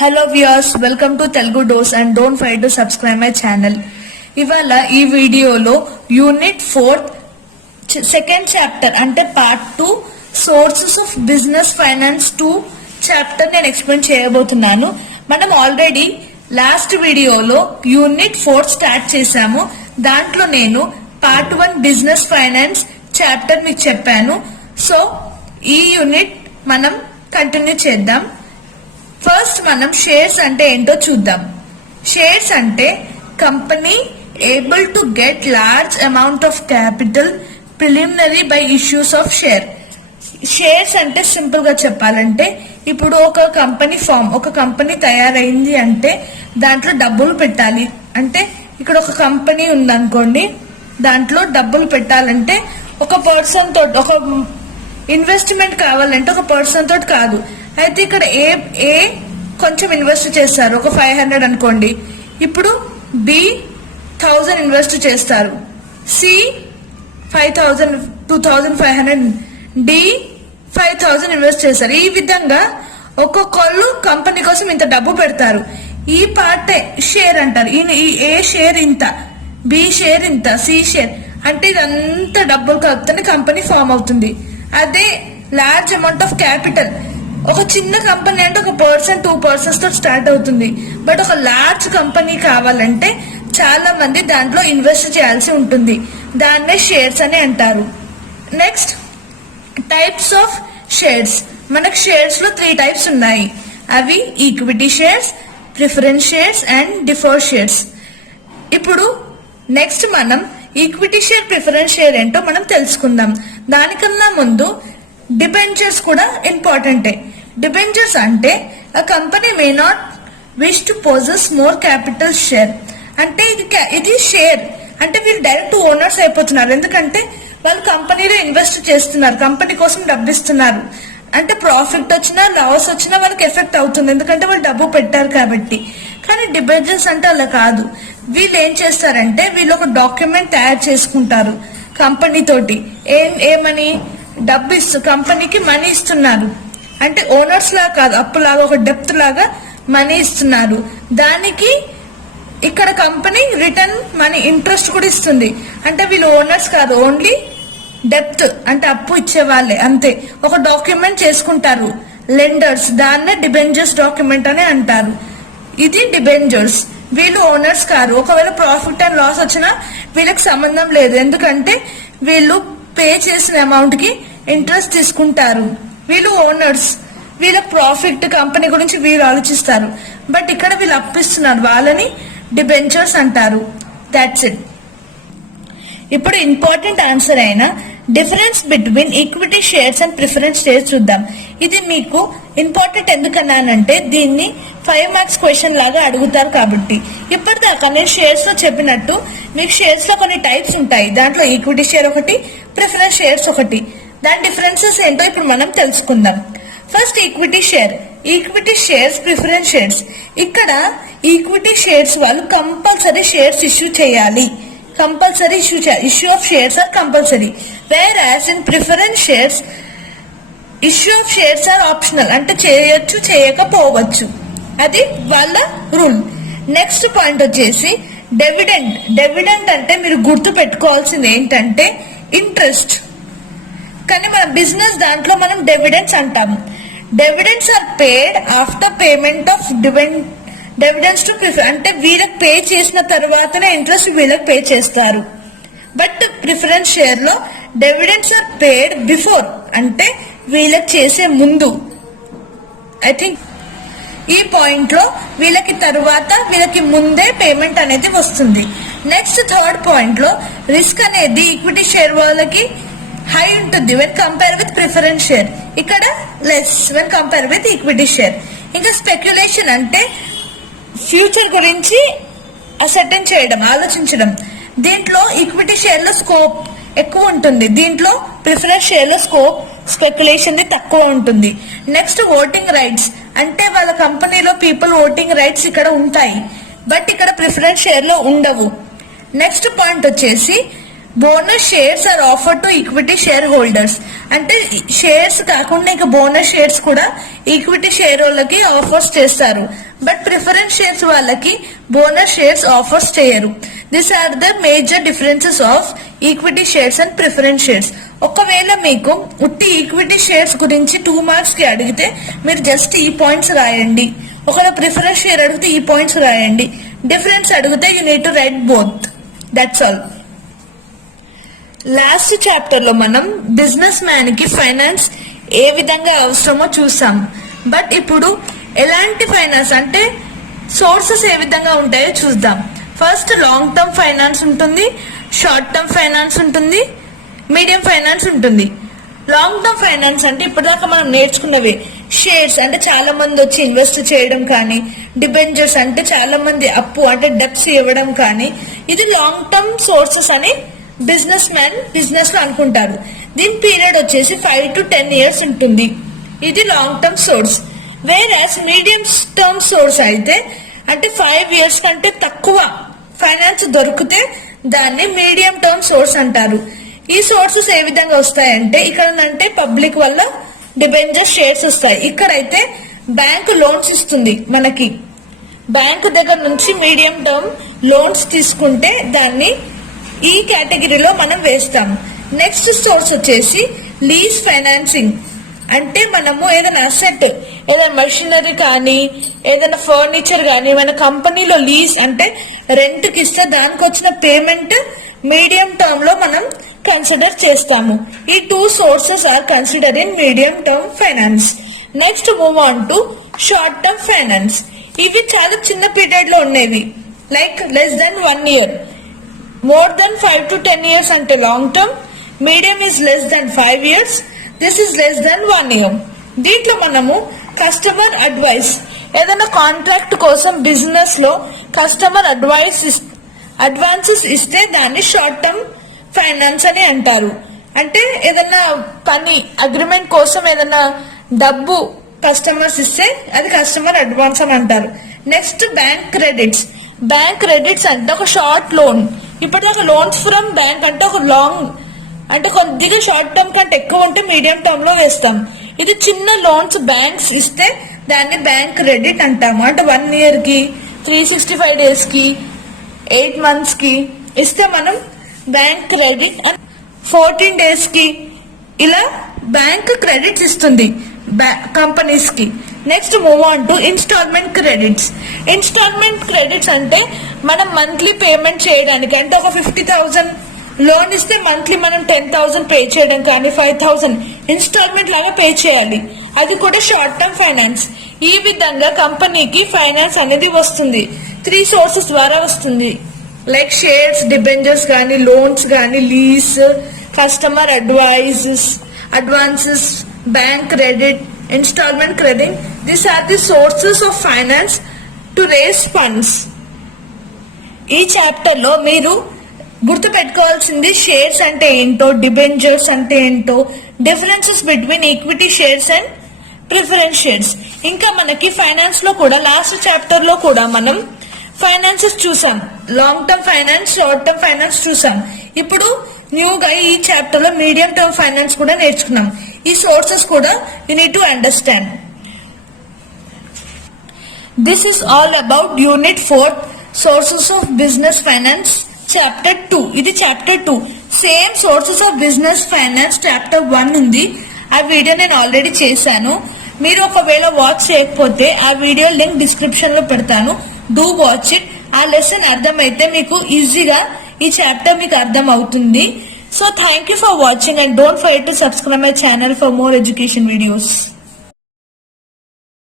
Hello viewers, welcome to Telugu Dose and don't forget to subscribe my channel. ఇవాళ ఈ వీడియోలో unit 4 second chapter అంటే part 2 sources of business finance 2 chapter నేను explain చేయబోతున్నాను. మనం already last వీడియోలో unit 4 start చేశాము. దాంట్లో నేను పార్ట్ 1 బిజినెస్ ఫైనాన్స్ చాప్టర్ మీకు చెప్పాను. సో ఈ యూనిట్ మనం కంటిన్యూ చేద్దాం. ఫస్ట్ మనం షేర్స్ అంటే ఏంటో చూద్దాం. షేర్స్ అంటే company able to get large amount of capital preliminary by issues of share. Shares అంటే సింపుల్ గా చెప్పాలంటే ఇప్పుడు ఒక కంపెనీ తయారైంది అంటే దాంట్లో డబ్బులు పెట్టాలి. అంటే ఇక్కడ ఒక కంపెనీ ఉందనుకోండి, దాంట్లో డబ్బులు పెట్టాలంటే ఒక పర్సన్ తోటి ఒక ఇన్వెస్ట్మెంట్ కావాలంటే ఒక పర్సన్ తోటి కాదు. అయితే ఇక్కడ ఏ కొంచెం ఇన్వెస్ట్ చేస్తారు, ఒక 500 అనుకోండి. ఇప్పుడు బి 1000 ఇన్వెస్ట్ చేస్తారు, సి 5000 2500, డి 5000 ఇన్వెస్ట్ చేస్తారు. ఈ విధంగా ఒక్కొక్కళ్ళు కంపెనీ కోసం ఇంత డబ్బు పెడతారు. ఈ పార్టే షేర్ అంటారు. ఏ షేర్ ఇంత, బి షేర్ ఇంత, సి షేర్ అంటే ఇదంతా డబ్బులు కలిపితేనే కంపెనీ ఫామ్ అవుతుంది. అదే లార్జ్ అమౌంట్ ఆఫ్ క్యాపిటల్, ఒక చిన్న కంపెనీ అంటే ఒక పర్సన్ 2 persons తో స్టార్ట్ అవుతుంది. బట్ ఒక లార్జ్ కంపెనీ కావాలంటే చాలా మంది దాంట్లో ఇన్వెస్ట్ చేయాల్సి ఉంటుంది. దాన్నే షేర్స్ అని అంటారు. Next types of shares. మనకు షేర్స్ లో 3 types ఉన్నాయి. అవి equity shares, preference shares and deferred shares. ఇప్పుడు నెక్స్ట్ మనం ఈక్విటీ షేర్, ప్రిఫరెన్స్ షేర్ ఏంటో మనం తెలుసుకుందాం. దానికన్నా ముందు డిబెంచర్స్ కూడా ఇంపార్టెంటే. డిబెంచర్స్ అంటే a company may not wish to possess more capital share. అంటే ఇది షేర్ అంటే వీళ్ళు డైరెక్ట్ ఓనర్స్ అయిపోతున్నారు. ఎందుకంటే వాళ్ళు కంపెనీలో ఇన్వెస్ట్ చేస్తున్నారు, కంపెనీ కోసం డబ్బు ఇస్తున్నారు. అంటే ప్రాఫిట్ వచ్చినా లాస్ వచ్చినా వాళ్ళకి ఎఫెక్ట్ అవుతుంది, ఎందుకంటే వాళ్ళు డబ్బు పెట్టారు కాబట్టి. కానీ డిబెంచర్స్ అంటే అలా కాదు. వీళ్ళు ఏం చేస్తారంటే వీళ్ళు ఒక డాక్యుమెంట్ తయారు చేసుకుంటారు కంపెనీ తోటి. ఏమని డబ్బు కంపెనీకి మనీ ఇస్తున్నారు. అంటే ఓనర్స్ లాగా కాదు, అప్పులాగా ఒక డెప్త్ లాగా మనీ ఇస్తున్నారు. దానికి ఇక్కడ కంపెనీ రిటర్న్ మనీ ఇంట్రెస్ట్ కూడా ఇస్తుంది. అంటే వీళ్ళు ఓనర్స్ కాదు, ఓన్లీ డెప్త్ అంటే అప్పు ఇచ్చే వాళ్ళే అంతే. ఒక డాక్యుమెంట్ చేసుకుంటారు లెండర్స్, దాన్నే డిబెంచర్స్ డాక్యుమెంట్ అని అంటారు. ఇది డిబెంచర్స్. వీళ్ళు ఓనర్స్ కాదు. ఒకవేళ ప్రాఫిట్ అండ్ లాస్ వచ్చినా వీళ్ళకి సంబంధం లేదు, ఎందుకంటే వీళ్ళు పే చేసిన అమౌంట్ కి ఇంట్రెస్ట్ తీసుకుంటారు. వీళ్ళు ఓనర్స్, వీళ్ళ ప్రాఫిట్ కంపెనీ గురించి వీళ్ళు ఆలోచిస్తారు. బట్ ఇక్కడ వీళ్ళు అప్పిస్తున్నారు, వాళ్ళని డిబెంచర్స్ అంటారు. That's it. ఇప్పుడు ఇంపార్టెంట్ ఆన్సర్ అయిన difference between equity shares and preference shares చూద్దాం. ఇది మీకు ఇంపార్టెంట్ ఎందుకన్నానంటే దీన్ని 5 marks క్వశ్చన్ లాగా అడుగుతారు కాబట్టి. ఇప్పటిదాకా నేను షేర్స్ లో చెప్పినట్టు మీకు షేర్స్ లో కొన్ని టైప్స్ ఉంటాయి. దాంట్లో ఈక్విటీ షేర్ ఒకటి, ప్రిఫరెన్స్ షేర్స్ ఒకటి. దాని డిఫరెన్సెస్ ఏంటో ఇప్పుడు మనం తెలుసుకుందాం. First equity share. Equity shares, preference shares. ఇక్కడ ఈక్విటీ షేర్స్ వాళ్ళు కంపల్సరీ షేర్స్ ఇష్యూ చేయాలి. Compulsory issue of shares are compulsory. Whereas in preference shares issue of shares are optional. అంటే చేయొచ్చు, చేయకపోవచ్చు, అది వాళ్ళ రూల్. నెక్స్ట్ పాయింట్ వచ్చేసి డెవిడెంట్. డెవిడెంట్ అంటే మీరు గుర్తు పెట్టుకోవాల్సింది ఏంటంటే ఇంట్రెస్ట్. కానీ మన బిజినెస్ దాంట్లో మనం డివిడెండ్స్ అంటాము. Dividends are paid after payment of dividends to preference. అంటే వీళ్ళకి పే చేసిన తర్వాతనే ఇంట్రెస్ట్ వీళ్ళకి పే చేస్తారు. బట్ ప్రిఫరెన్స్ షేర్ లో డివిడెండ్స్ ఆర్ పేడ్ బిఫోర్, అంటే వీళ్ళకి చేసే ముందు. ఐ థింక్ ఈ పాయింట్ లో వీళ్ళకి తరువాత వీళ్ళకి ముందే పేమెంట్ అనేది వస్తుంది. నెక్స్ట్ థర్డ్ పాయింట్ లో రిస్క్ అనేది ఈక్విటీ షేర్ వాళ్ళకి హై ఉంటుంది when compare with preference share, ఇక్కడ less when compare with equity share. ఇంకా స్పెక్యులేషన్ అంటే ఫ్యూచర్ గురించి అసెర్టైన్ చేయడం, ఆలోచించడం. దీంట్లో ఈక్విటీ షేర్ లో స్కోప్ ఎక్కువ ఉంటుంది, దీంట్లో ప్రిఫరెన్స్ షేర్ లో స్కోప్ స్పెక్యులేషన్ తక్కువ ఉంటుంది. Next voting rights. అంటే వాళ్ళ కంపెనీలో పీపుల్ ఓటింగ్ రైట్స్ ఇక్కడ ఉంటాయి, బట్ ఇక్కడ ప్రిఫరెన్స్ షేర్ లో ఉండవు. నెక్స్ట్ పాయింట్ వచ్చేసి bonus shares are offer to equity share holders. అంటే షేర్స్ కాకుండా ఇంకా బోనస్ షేర్స్ కూడా ఈక్విటీ షేర్ వాళ్ళకి ఆఫర్స్ చేస్తారు. బట్ ప్రిఫరెన్స్ షేర్స్ వాళ్ళకి బోనస్ షేర్స్ ఆఫర్స్ చేయరు. This are the major differences of equity shares and preference shares. ఒకవేళ మీకు ఉట్టి ఈక్విటీ షేర్స్ గురించి 2 మార్క్స్ కి అడిగితే మీరు జస్ట్ ఈ పాయింట్స్ రాయండి. ఒకవేళ ప్రిఫరెన్స్ షేర్ అడిగితే ఈ పాయింట్స్ రాయండి. డిఫరెన్స్ అడిగితే you need to right both. That's all. Last chapter లో మనం బిజినెస్ మ్యాన్ కి ఫైనాన్స్ ఏ విధంగా అవసరమో చూసాం. బట్ ఇప్పుడు ఎలాంటి ఫైనాన్స్ అంటే సోర్సెస్ ఏ విధంగా ఉంటాయో చూద్దాం. ఫస్ట్ లాంగ్ టర్మ్ ఫైనాన్స్ ఉంటుంది, షార్ట్ టర్మ్ ఫైనాన్స్ ఉంటుంది, మీడియం ఫైనాన్స్ ఉంటుంది. లాంగ్ టర్మ్ ఫైనాన్స్ అంటే ఇప్పటిదాకా మనం నేర్చుకున్నవి షేర్స్ అంటే చాలా మంది వచ్చి ఇన్వెస్ట్ చేయడం కానీ, డిబెంచర్స్ అంటే చాలా మంది అప్పు అంటే డెప్స్ ఇవ్వడం కానీ, ఇది లాంగ్ టర్మ్ సోర్సెస్ అని బిజినెస్ మ్యాన్ బిజినెస్ లో అనుకుంటారు. దీని పీరియడ్ వచ్చేసి 5 to 10 years ఉంటుంది. ఇది long term source. వేరాస్ medium term source అయితే అంటే 5 years కంటే తక్కువ ఫైనాన్స్ దొరికితే దాన్ని మీడియం టర్మ్ సోర్స్ అంటారు. ఈ సోర్సెస్ ఏ విధంగా వస్తాయంటే ఇక్కడ అంటే పబ్లిక్ వల్ల డిబెంచర్ షేర్స్ వస్తాయి. ఇక్కడైతే బ్యాంక్ లోన్స్ ఇస్తుంది. మనకి బ్యాంక్ దగ్గర నుంచి మీడియం టర్మ్ లోన్స్ తీసుకుంటే దాన్ని ఈ కేటగిరీలో మనం వేస్తాం. నెక్స్ట్ సోర్స్ వచ్చేసి లీజ్ ఫైనాన్సింగ్. అంటే మనము ఏదైనా అసెట్, ఏదైనా మెషినరీ కానీ, ఏదైనా ఫర్నిచర్ కానీ మన కంపెనీలో లీజ్ అంటే రెంట్ కి ఇస్తే దానికి వచ్చిన పేమెంట్ మీడియం టర్మ్ లో మనం కన్సిడర్ చేస్తాము. ఈ 2 sources are consider in medium term finance. Next move on to short term finance. ఇవి చాలా చిన్న పీరియడ్ లో ఉండేవి, like less than 1 year. More than 5 to 10 years అంటే long term. Medium is less than 5 years. This is less than 1 year. దీంట్లో మనము customer advice, ఏదైనా contract కోసం బిజినెస్ లో కస్టమర్ అడ్వాన్సెస్ ఇస్తే దాన్ని షార్ట్ టర్మ్ ఫైనాన్స్ అని అంటారు. అంటే ఏదైనా పని అగ్రిమెంట్ కోసం ఏదైనా డబ్బు కస్టమర్స్ ఇస్తే అది కస్టమర్ అడ్వాన్స్ అని అంటారు. Next bank credits. Bank credits అంటే ఒక షార్ట్ లోన్. ఇప్పటిదాకా లోన్స్ ఫ్రమ్ బ్యాంక్ అంటే ఒక లాంగ్ అంటే కొద్దిగా షార్ట్ టర్మ్ కంటే ఎక్కువ ఉంటే మీడియం టర్మ్ లో వేస్తాం. ఇది చిన్న లోన్స్ బ్యాంక్స్ ఇస్తే దాన్ని బ్యాంక్ క్రెడిట్ అంటాము. అంటే 1 year కి, 365 days కి, 8 months కి ఇస్తే మనం బ్యాంక్ క్రెడిట్. 14 days కి ఇలా బ్యాంక్ క్రెడిట్స్ ఇస్తుంది కంపెనీస్ కి. Next move on to instalment credits. Instalment credits అంటే మనం మంత్లీ పేమెంట్ చేయడానికి, అంటే ఒక 50,000 లోన్ ఇస్తే మంత్లీ మనం 10,000 పే చేయడం కానీ 5,000 ఇన్స్టాల్మెంట్ లాగా పే చేయాలి. అది కూడా షార్ట్ టర్మ్ ఫైనాన్స్. ఈ విధంగా కంపెనీకి ఫైనాన్స్ అనేది వస్తుంది. 3 sources ద్వారా వస్తుంది, లైక్ షేర్స్, డిబెంచర్స్ కానీ, లోన్స్ కానీ, lease, customer advances, bank credit, instalment credit. These are the sources of finance to raise funds. ఈ చాప్టర్ లో మీరు గుర్తు పెట్టుకోవాల్సింది షేర్స్ అంటే ఏంటో, డిబెంచర్స్ అంటే ఏంటో, differences between equity shares and preference shares. ఇంకా మనకి ఫైనాన్స్ లో కూడా లాస్ట్ చాప్టర్ లో కూడా మనం ఫైనాన్సెస్ చూసాం. Long term finance, short term finance చూసాం. ఇప్పుడు న్యూగా ఈ చాప్టర్ లో మీడియం టర్మ్ ఫైనాన్స్ కూడా నేర్చుకున్నాం. ఈ సోర్సెస్ కూడా you need to understand. This is all about unit 4 sources of business finance chapter 2. ఇది chapter 2. Same sources of business finance chapter 1 ఉంది. ఆ వీడియో నేను ఆల్రెడీ చేశాను. మీరు ఒకవేళ వాచ్ చేయకపోతే ఆ వీడియో లింక్ డిస్క్రిప్షన్ లో పెడతాను. Do watch it. ఆ లెసన్ అర్థమైతే మీకు ఈజీగా ఈ చాప్టర్ మీకు అర్థం అవుతుంది. So thank you for watching and don't forget to subscribe my channel for more education videos.